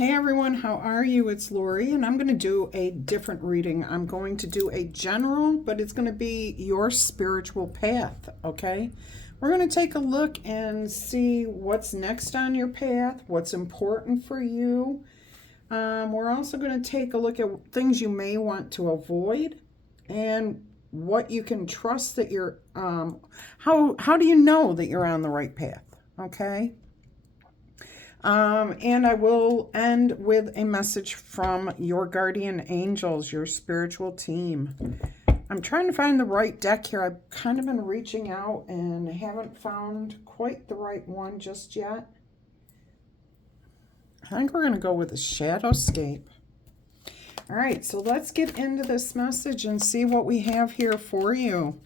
Hey everyone, how are you? It's Laurie, and I'm going to do a different reading. I'm going to do a general, but it's going to be your spiritual path, okay? We're going to take a look and see what's next on your path, what's important for you. We're also going to take a look at things you may want to avoid and what you can trust that you're, how do you know that you're on the right path, okay? And I will end with a message from your guardian angels, your spiritual team. I'm trying to find the right deck here. I've kind of been reaching out and haven't found quite the right one just yet. I think we're going to go with the Shadowscape. All right, so let's get into this message and see what we have here for you.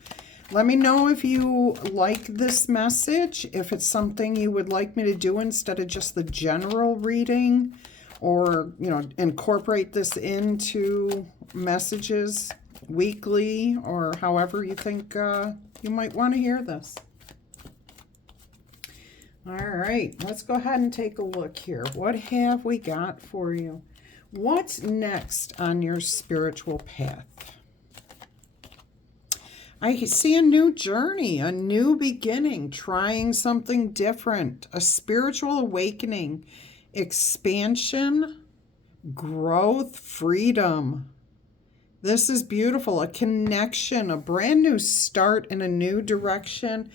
Let me know if you like this message, if it's something you would like me to do instead of just the general reading, or, incorporate this into messages weekly, or however you think you might want to hear this. All right, let's go ahead and take a look here. What have we got for you? What's next on your spiritual path? I see a new journey, a new beginning, trying something different, a spiritual awakening, expansion, growth, freedom. This is beautiful, a connection, a brand new start in a new direction.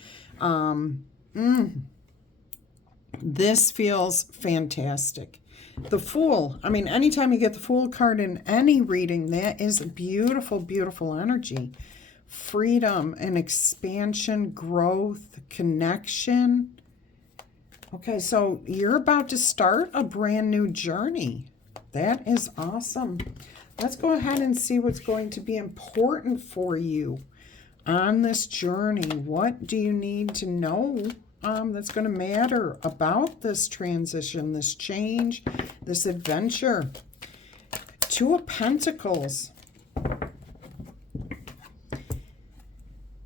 This feels fantastic. The Fool, anytime you get the Fool card in any reading, that is beautiful, beautiful energy. Freedom and expansion, growth, connection. Okay, so you're about to start a brand new journey. That is awesome. Let's go ahead and see what's going to be important for you on this journey. What do you need to know that's going to matter about this transition, this change, this adventure? Two of Pentacles.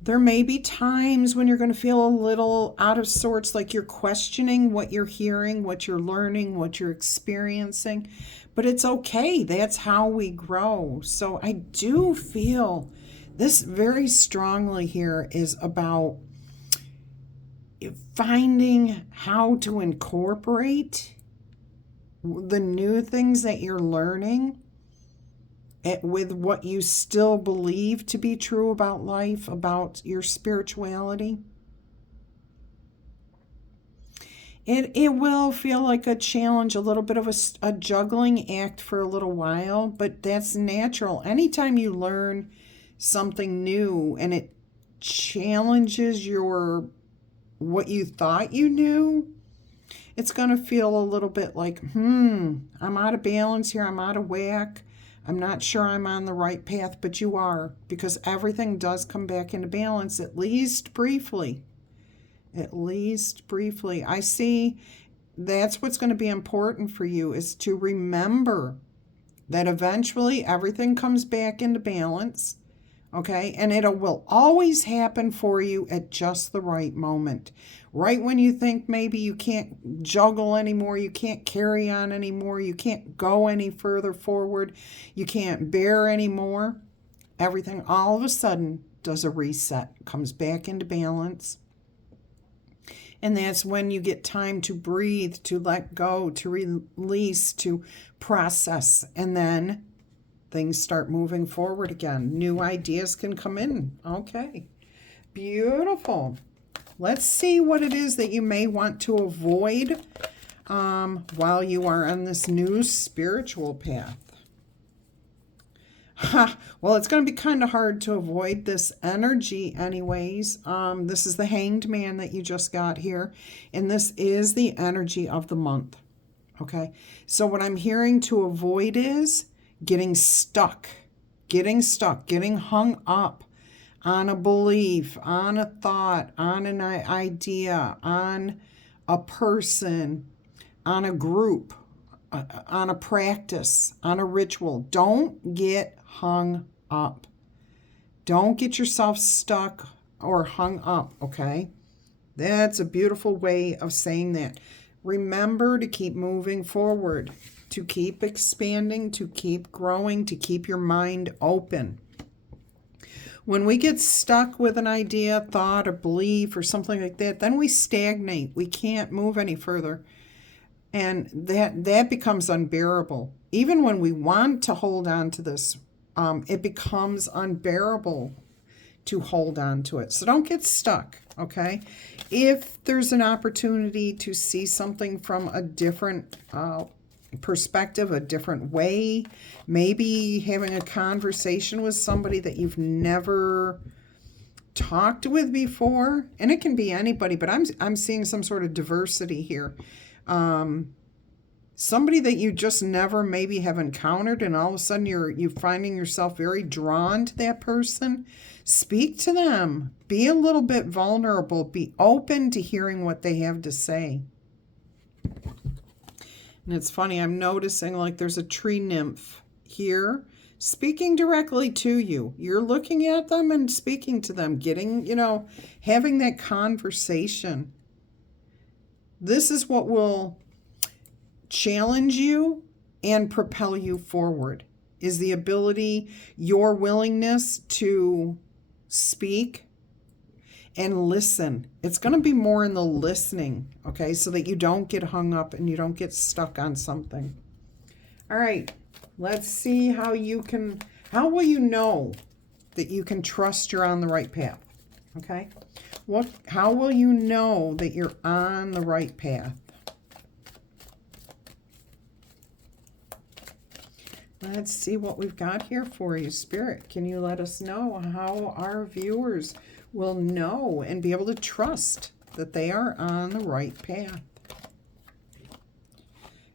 There may be times when you're going to feel a little out of sorts, like you're questioning what you're hearing, what you're learning, what you're experiencing. But it's okay. That's how we grow. So I do feel this very strongly here is about finding how to incorporate the new things that you're learning with what you still believe to be true about life, about your spirituality. It will feel like a challenge, a little bit of a juggling act for a little while, but that's natural. Anytime you learn something new and it challenges what you thought you knew, it's going to feel a little bit like, I'm out of balance here, I'm out of whack. I'm not sure I'm on the right path, but you are, because everything does come back into balance, at least briefly. At least briefly. I see that's what's going to be important for you, is to remember that eventually everything comes back into balance, okay? And it will always happen for you at just the right moment. Right when you think maybe you can't juggle anymore, you can't carry on anymore, you can't go any further forward, you can't bear anymore, everything all of a sudden does a reset, comes back into balance. And that's when you get time to breathe, to let go, to release, to process, and then things start moving forward again. New ideas can come in. Okay, beautiful. Let's see what it is that you may want to avoid while you are on this new spiritual path. Well, it's going to be kind of hard to avoid this energy anyways. This is the Hanged Man that you just got here, and this is the energy of the month. Okay, so what I'm hearing to avoid is getting stuck, getting hung up on a belief, on a thought, on an idea, on a person, on a group, on a practice, on a ritual. Don't get hung up. Don't get yourself stuck or hung up, okay? That's a beautiful way of saying that. Remember to keep moving forward. to keep expanding, to keep growing, to keep your mind open. When we get stuck with an idea, thought, or belief, or something like that, then we stagnate. We can't move any further. And that becomes unbearable. Even when we want to hold on to this, it becomes unbearable to hold on to it. So don't get stuck, okay? If there's an opportunity to see something from a different perspective, a different way, maybe having a conversation with somebody that you've never talked with before, and it can be anybody, but I'm seeing some sort of diversity here. Somebody that you just never maybe have encountered, and all of a sudden you're finding yourself very drawn to that person. Speak to them. Be a little bit vulnerable. Be open to hearing what they have to say. And it's funny, I'm noticing like there's a tree nymph here speaking directly to you. You're looking at them and speaking to them, getting, having that conversation. This is what will challenge you and propel you forward, is the ability, your willingness to speak and listen. It's going to be more in the listening, okay, so that you don't get hung up and you don't get stuck on something. All right, let's see how will you know that you can trust you're on the right path, okay? How will you know that you're on the right path? Let's see what we've got here for you, Spirit. Can you let us know how our viewers will know and be able to trust that they are on the right path?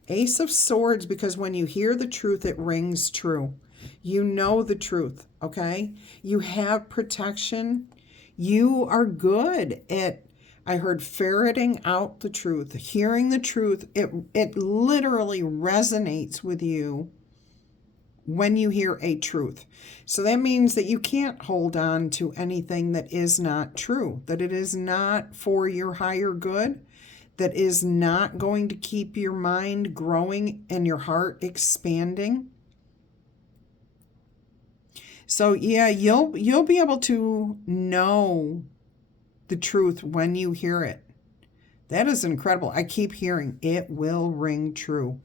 Ace of Swords, because when you hear the truth, it rings true. You know the truth, okay? You have protection. You are good at, I heard, ferreting out the truth, hearing the truth. It literally resonates with you when you hear a truth. So that means that you can't hold on to anything that is not true, that it is not for your higher good, that is not going to keep your mind growing and your heart expanding. So yeah, you'll be able to know the truth when you hear it. That is incredible. I keep hearing it will ring true.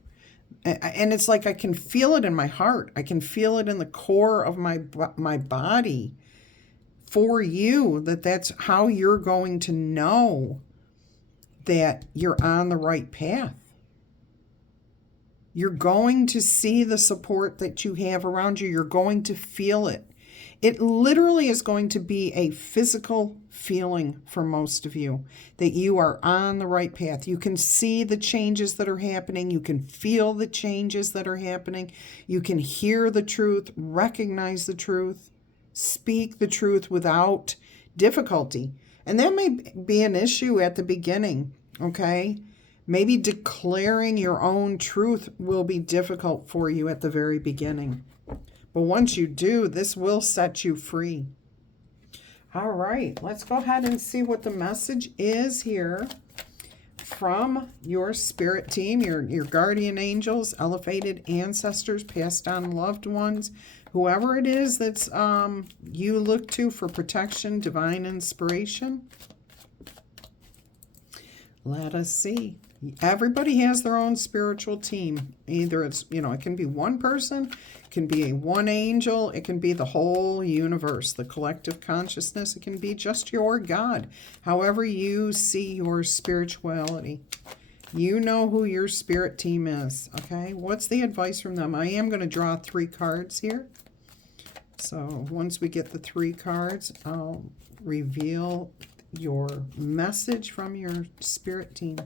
And it's like I can feel it in my heart. I can feel it in the core of my body for you, that's how you're going to know that you're on the right path. You're going to see the support that you have around you. You're going to feel it. It literally is going to be a physical feeling for most of you, that you are on the right path. You can see the changes that are happening. You can feel the changes that are happening. You can hear the truth, recognize the truth, speak the truth without difficulty. And that may be an issue at the beginning, okay? Maybe declaring your own truth will be difficult for you at the very beginning. But once you do, this will set you free. All right, let's go ahead and see what the message is here from your spirit team, your guardian angels, elevated ancestors, passed on loved ones, whoever it is that's you look to for protection, divine inspiration. Let us see. Everybody has their own spiritual team. Either it's, it can be one person, it can be one angel, it can be the whole universe, the collective consciousness, it can be just your God. However you see your spirituality. You know who your spirit team is, okay? What's the advice from them? I am going to draw 3 cards here. So once we get the 3 cards, I'll reveal your message from your spirit team.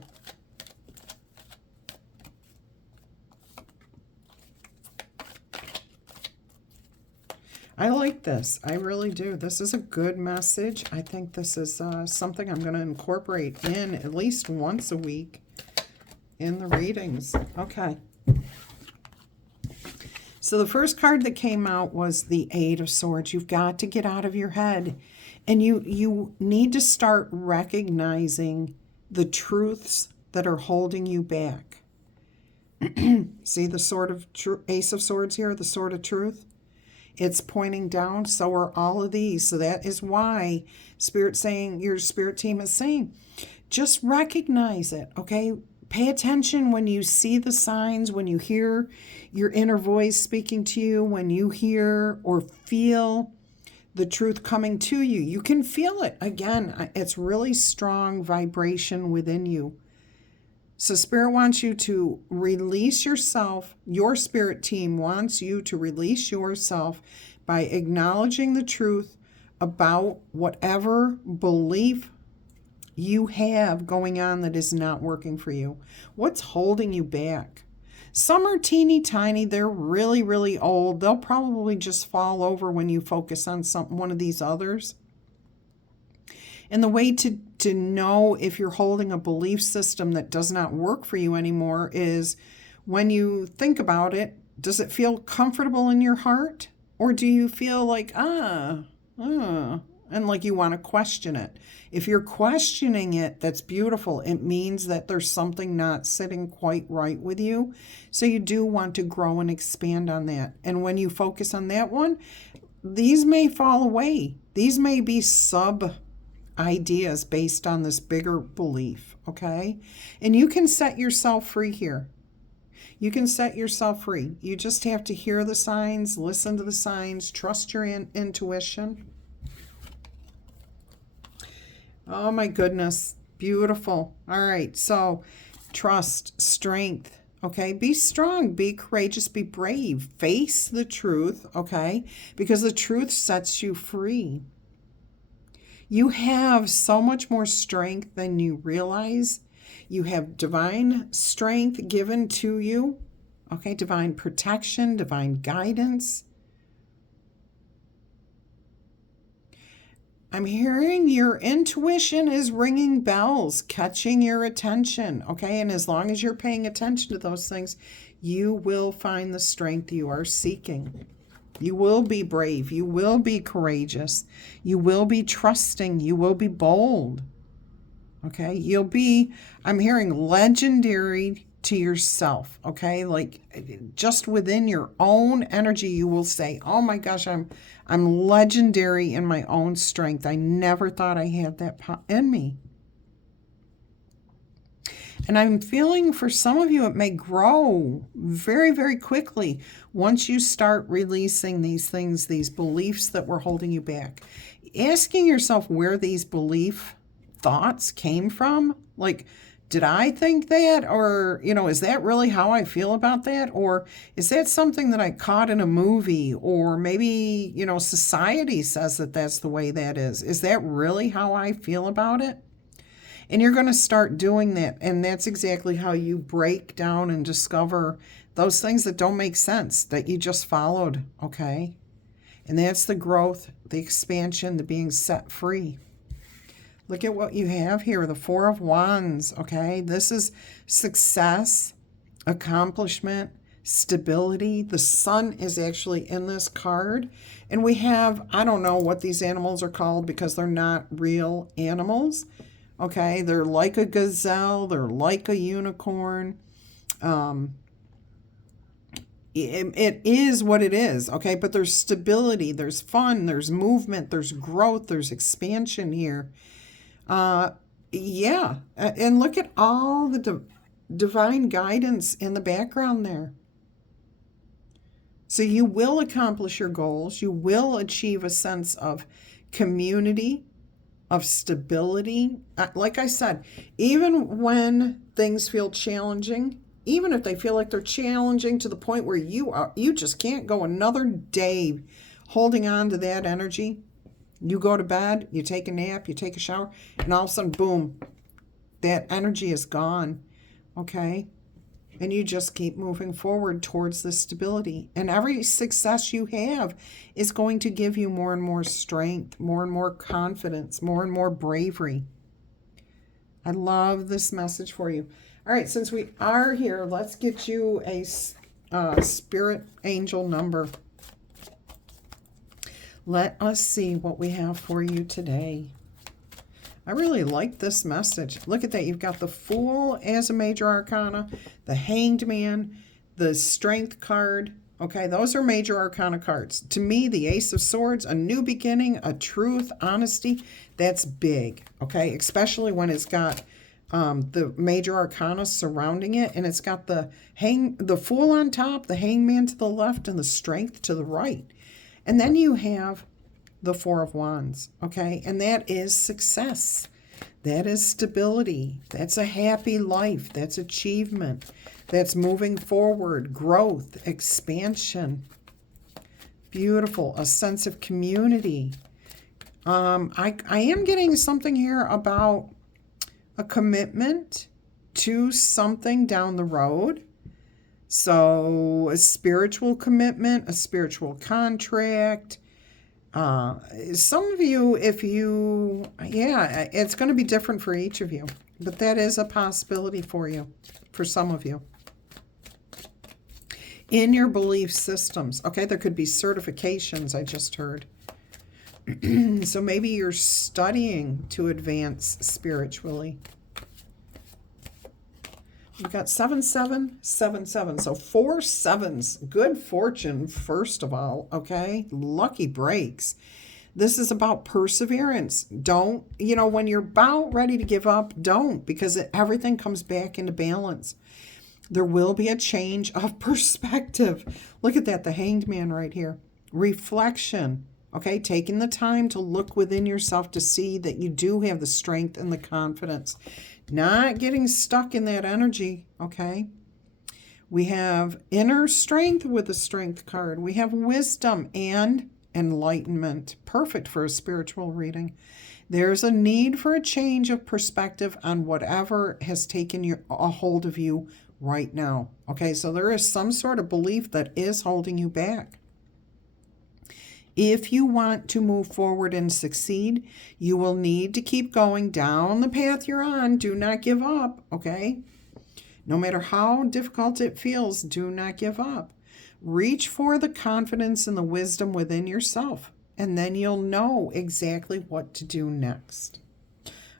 I like this. I really do. This is a good message. I think this is something I'm going to incorporate in at least once a week in the readings. Okay. So the first card that came out was the 8 of Swords. You've got to get out of your head. And you need to start recognizing the truths that are holding you back. See the sword of Ace of Swords here, the sword of truth? It's pointing down. So are all of these. So that is why your spirit team is saying, just recognize it, okay? Pay attention when you see the signs, when you hear your inner voice speaking to you, when you hear or feel the truth coming to you. You can feel it. Again, it's really strong vibration within you. So Spirit wants you to release yourself. Your spirit team wants you to release yourself by acknowledging the truth about whatever belief you have going on that is not working for you. What's holding you back? Some are teeny tiny. They're really, really old. They'll probably just fall over when you focus on one of these others. And the way to know if you're holding a belief system that does not work for you anymore is when you think about it, does it feel comfortable in your heart? Or do you feel like, and like you want to question it? If you're questioning it, that's beautiful. It means that there's something not sitting quite right with you. So you do want to grow and expand on that. And when you focus on that one, these may fall away. These may be sub ideas based on this bigger belief, okay? And you can set yourself free here. You can set yourself free. You just have to hear the signs, listen to the signs, trust your intuition. Oh my goodness, beautiful. All right, so trust, strength, okay? Be strong, be courageous, be brave. Face the truth, okay? Because the truth sets you free. You have so much more strength than you realize. You have divine strength given to you, okay? Divine protection, divine guidance. I'm hearing your intuition is ringing bells, catching your attention, okay? And as long as you're paying attention to those things, you will find the strength you are seeking. You will be brave. You will be courageous. You will be trusting. You will be bold. Okay? You'll be, I'm hearing legendary to yourself. Okay? Like just within your own energy, you will say, oh my gosh, I'm legendary in my own strength. I never thought I had that in me. And I'm feeling for some of you, it may grow very, very quickly once you start releasing these things, these beliefs that were holding you back. Asking yourself where these belief thoughts came from. Like, did I think that? Or, is that really how I feel about that? Or is that something that I caught in a movie? Or maybe, society says that that's the way that is. Is that really how I feel about it? And you're going to start doing that. And that's exactly how you break down and discover those things that don't make sense, that you just followed, okay? And that's the growth, the expansion, the being set free. Look at what you have here, the Four of Wands, okay? This is success, accomplishment, stability. The sun is actually in this card. And we have, I don't know what these animals are called because they're not real animals. Okay, they're like a gazelle, they're like a unicorn. It is what it is, okay? But there's stability, there's fun, there's movement, there's growth, there's expansion here. Yeah, and look at all the divine guidance in the background there. So you will accomplish your goals. You will achieve a sense of community, of stability. Like I said, even when things feel challenging, even if they feel like they're challenging to the point where you just can't go another day holding on to that energy, you go to bed, you take a nap, you take a shower, and all of a sudden, boom, that energy is gone, okay? And you just keep moving forward towards the stability. And every success you have is going to give you more and more strength, more and more confidence, more and more bravery. I love this message for you. All right, since we are here, let's get you a spirit angel number. Let us see what we have for you today. I really like this message. Look at that. You've got the Fool as a major arcana, the Hanged Man, the Strength card. Okay, those are major arcana cards. To me, the Ace of Swords, a new beginning, a truth, honesty, that's big. Okay, especially when it's got the major arcana surrounding it, and it's got the Fool on top, the Hangman to the left, and the Strength to the right. And then you have the Four of Wands, okay? And that is success. That is stability. That's a happy life. That's achievement. That's moving forward, growth, expansion. Beautiful. A sense of community. I am getting something here about a commitment to something down the road. So a spiritual commitment, a spiritual contract. Some of you, it's going to be different for each of you, but that is a possibility for you, for some of you. In your belief systems, okay, there could be certifications, I just heard. So maybe you're studying to advance spiritually. We've got 7777. So 4 7s. Good fortune, first of all, okay? Lucky breaks. This is about perseverance. Don't, when you're about ready to give up, don't, because everything comes back into balance. There will be a change of perspective. Look at that, the Hanged Man right here. Reflection, okay? Taking the time to look within yourself to see that you do have the strength and the confidence. Not getting stuck in that energy, okay? We have inner strength with the Strength card. We have wisdom and enlightenment. Perfect for a spiritual reading. There's a need for a change of perspective on whatever has taken a hold of you right now. Okay, so there is some sort of belief that is holding you back. If you want to move forward and succeed, you will need to keep going down the path you're on. Do not give up, okay? No matter how difficult it feels, do not give up. Reach for the confidence and the wisdom within yourself, and then you'll know exactly what to do next.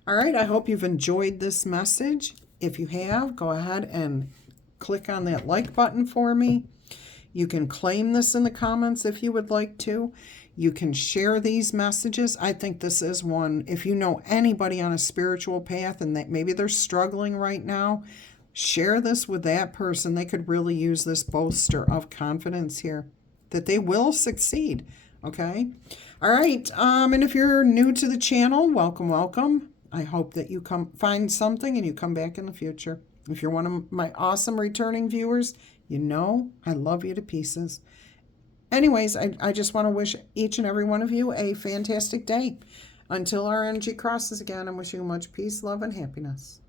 All right, I hope you've enjoyed this message. If you have, go ahead and click on that like button for me. You can claim this in the comments if you would like to. You can share these messages. I think this is one. If you know anybody on a spiritual path and that maybe they're struggling right now, share this with that person. They could really use this bolster of confidence here that they will succeed. Okay. All right. And if you're new to the channel, welcome, welcome. I hope that you find something and you come back in the future. If you're one of my awesome returning viewers, I love you to pieces. Anyways, I just want to wish each and every one of you a fantastic day. Until our energy crosses again, I'm wishing you much peace, love, and happiness.